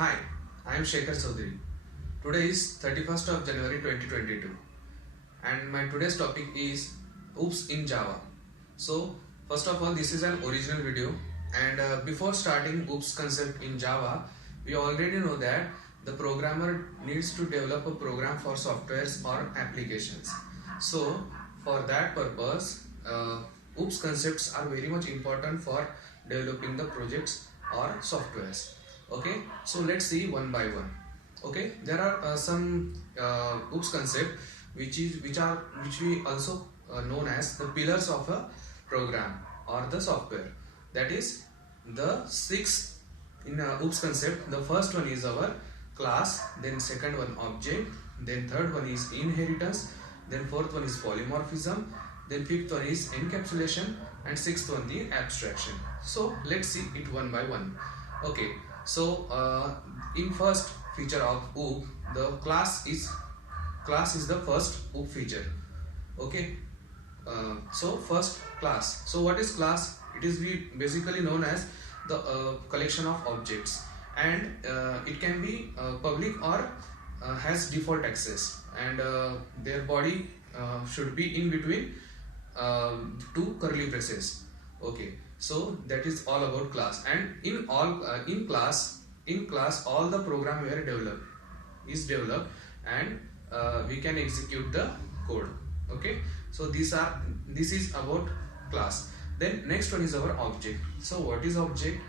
Hi, I am Shekhar Chaudhary. Today is 31st of January 2022 and my today's topic is Oops in Java. So first of all, this is an original video, and before starting Oops concept in Java, we already know that the programmer needs to develop a program for softwares or applications. So for that purpose, Oops concepts are very much important for developing the projects or softwares. Okay, so let's see one by one. Okay, there are some Oops concept which we also known as the pillars of a program or the software. That is the six in Oops concept. The first one is our class, then second one object, then third one is inheritance, then fourth one is polymorphism, then fifth one is encapsulation, and sixth one the abstraction. So let's see it one by one. Okay, so in first feature of OOP, the class is the first OOP feature. Okay, so first class. So what is class? It is basically known as the collection of objects, and it can be public or has default access, and their body should be in between two curly braces. Okay, so that is all about class. And in class all the program were developed, and we can execute the code. Okay, so this is about class. Then next one is our object. So what is object?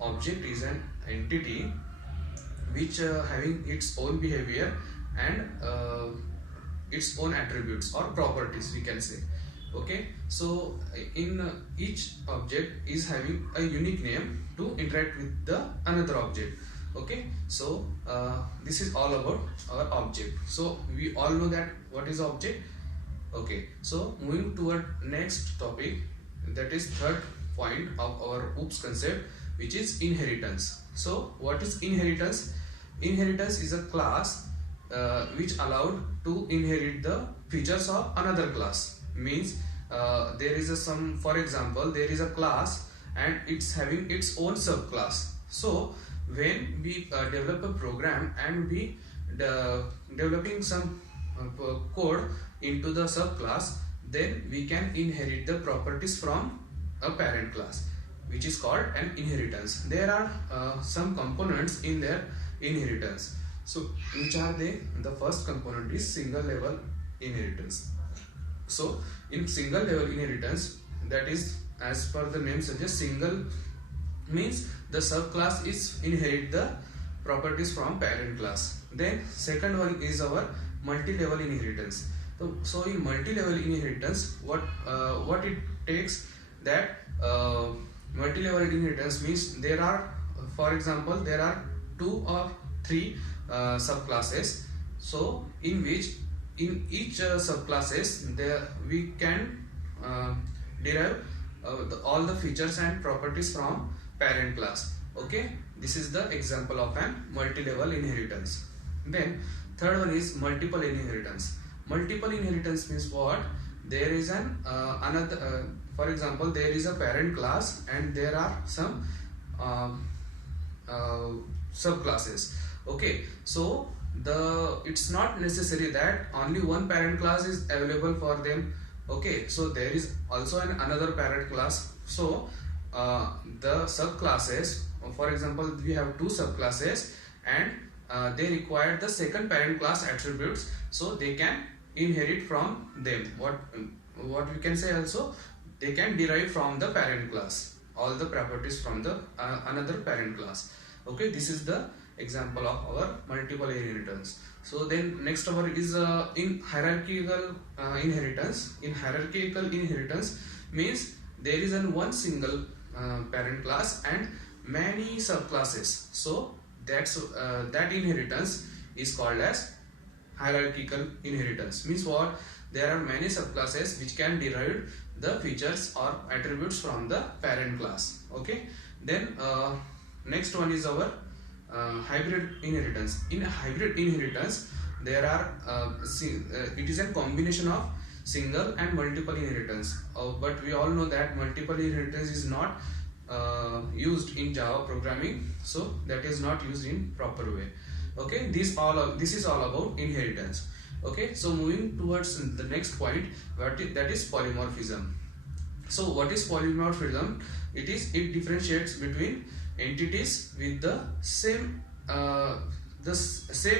Object is an entity which having its own behavior and its own attributes or properties, we can say. Okay, so in each object is having a unique name to interact with the another object. Okay, so this is all about our object. So we all know that what is object. Okay, so moving toward next topic, that is third point of our OOPS concept, which is inheritance. So what is inheritance? Inheritance is a class which allowed to inherit the features of another class. Means there is for example, there is a class and it's having its own subclass. So when we develop a program and we developing some code into the subclass, then we can inherit the properties from a parent class, which is called an inheritance. There are some components in their inheritance. So which are they? The first component is single level inheritance. So in single level inheritance, that is, as per the name suggests, single means the subclass is inherit the properties from parent class. Then second one is our multi-level inheritance. So in multi-level inheritance, what it takes, that multi-level inheritance means there are, for example, there are 2 or 3 subclasses. So in which in each subclasses there we can derive all the features and properties from parent class. Okay, this is the example of an multi-level inheritance. Then third one is multiple inheritance. Multiple inheritance means what? There is an another for example, there is a parent class and there are some subclasses. Okay, so it's not necessary that only one parent class is available for them. Okay, so there is also another parent class. So the subclasses, for example, we have 2 subclasses and they require the second parent class attributes, so they can inherit from them. What we can say also, they can derive from the parent class all the properties from the another parent class. Okay, this is the example of our multiple inheritance. So then next our is in hierarchical inheritance. In hierarchical inheritance means there is one single parent class and many subclasses. So that inheritance is called as hierarchical inheritance. Means what? There are many subclasses which can derive the features or attributes from the parent class. Okay, then next one is our hybrid inheritance. In hybrid inheritance, there are it is a combination of single and multiple inheritance. But we all know that multiple inheritance is not used in Java programming, so that is not used in proper way. Okay, this is all about inheritance. Okay, so moving towards the next point, that is polymorphism. So what is polymorphism? It differentiates between entities with the same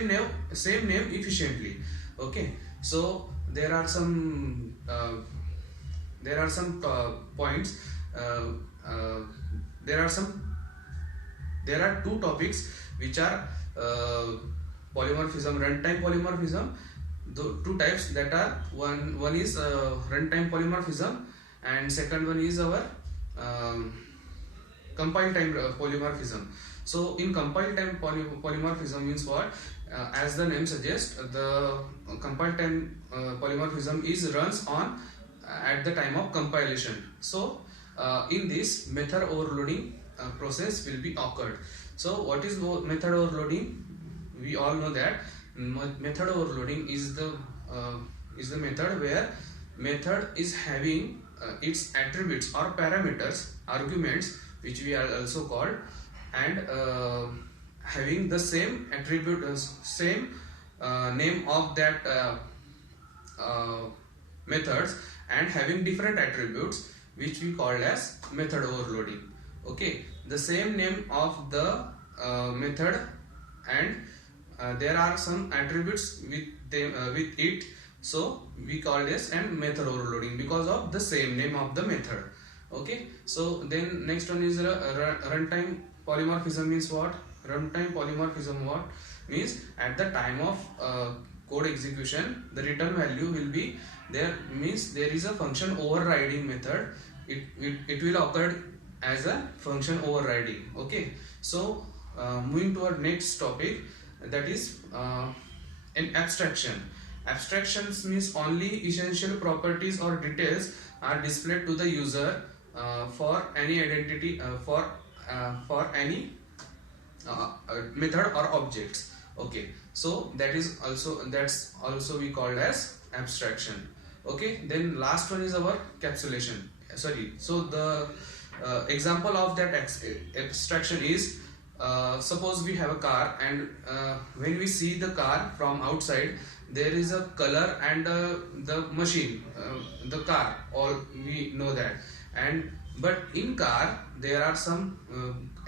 name efficiently. Okay, so there are some points. There are two topics which are polymorphism, runtime polymorphism. The two types that are one is runtime polymorphism, and second one is our compile time polymorphism. So in compile time polymorphism means what? As the name suggests, the compile time polymorphism is runs on at the time of compilation. So in this, method overloading process will be occurred. So what is method overloading? We all know that method overloading is the method where method is having its attributes or parameters, arguments, which we are also called, and having the same attribute, same name of that methods, and having different attributes, which we called as method overloading. Okay, the same name of the method, and there are some attributes with it, so we call this and method overloading because of the same name of the method. Okay, so then next one is runtime polymorphism. Means what? Runtime polymorphism what means? At the time of code execution, the return value will be there. Means there is a function overriding method. It will occur as a function overriding. Okay, so moving to our next topic, that is an abstraction. Abstractions means only essential properties or details are displayed to the user for any identity, for any method or objects. Okay, so that's also we called as abstraction. Okay, then last one is our capsulation. Sorry, so the example of that abstraction is, suppose we have a car, and when we see the car from outside, there is a color and the machine, the car, all we know that. And but in car there are some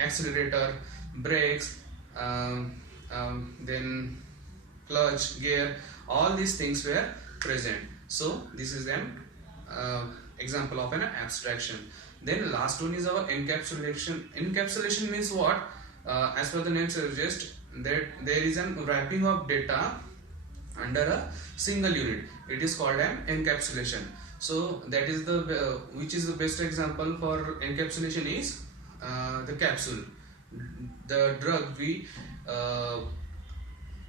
accelerator, brakes, then clutch, gear, all these things were present. So this is an example of an abstraction. Then last one is our encapsulation. Encapsulation means what? As per the name suggests, that there is an wrapping of data under a single unit. It is called an encapsulation. So that is the which is the best example for encapsulation is the capsule, the drug we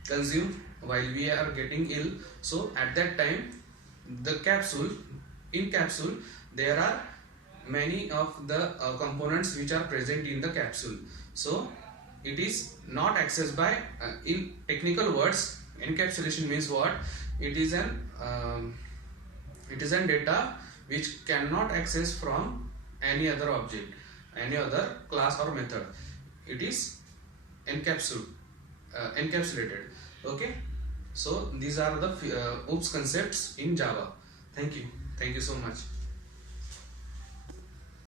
consume while we are getting ill. So at that time, the capsule, in capsule there are many of the components which are present in the capsule. So it is not accessed by in technical words, encapsulation means what? It is an data which cannot access from any other object, any other class or method. It is encapsulated. Okay, so these are the OOPS concepts in Java. Thank you so much.